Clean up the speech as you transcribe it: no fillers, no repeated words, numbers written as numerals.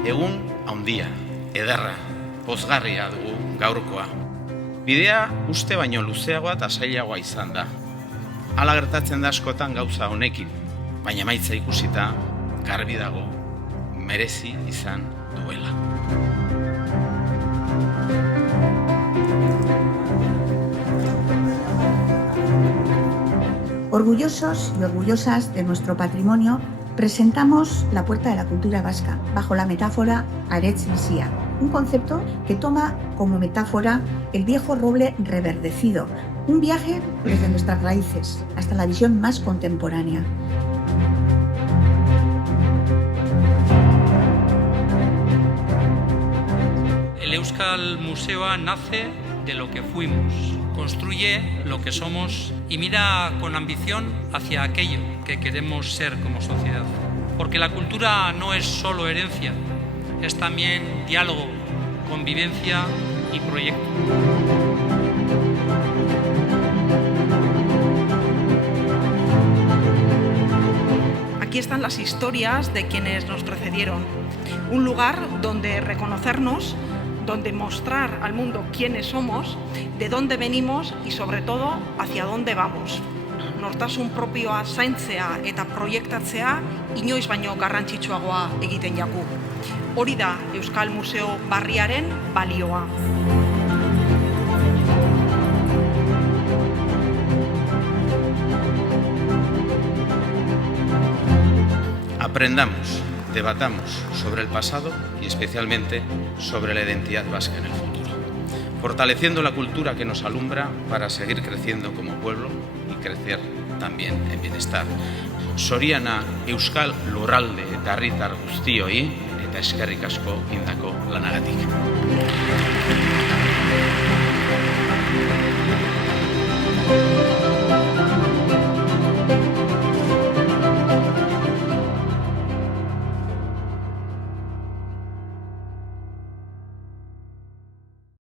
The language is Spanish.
Egun handia, ederra, pozgarria dugu gaurkoa. Bidea uste baino luzeagoa eta zailagoa izan da. Hala gertatzen da askotan gauza honekin, baina emaitza ikusita garbi dago merezi izan duela. Orgullosos y orgullosas de nuestro patrimonio, presentamos la Puerta de la Cultura Vasca bajo la metáfora Aretz bizia, un concepto que toma como metáfora el viejo roble reverdecido, un viaje desde nuestras raíces hasta la visión más contemporánea. El Euskal Museoa nace de lo que fuimos, construye lo que somos y mira con ambición hacia aquello que queremos ser como sociedad. Porque la cultura no es solo herencia, es también diálogo, convivencia y proyecto. Aquí están las historias de quienes nos precedieron, un lugar donde reconocernos, donde mostrar al mundo quiénes somos, de dónde venimos y sobre todo hacia dónde vamos. Nortasun propioa zaintzea eta proiektatzea inoiz baino garrantzitsuagoa egiten jaku. Hori da Euskal Museo Barriaren balioa. Aprendamos, debatamos sobre el pasado y especialmente sobre la identidad vasca en el futuro, fortaleciendo la cultura que nos alumbra para seguir creciendo como pueblo y crecer también en bienestar. Zorionak Euskal Lurralde eta herritar guztioi eta eskerrik asko indako lanagatik.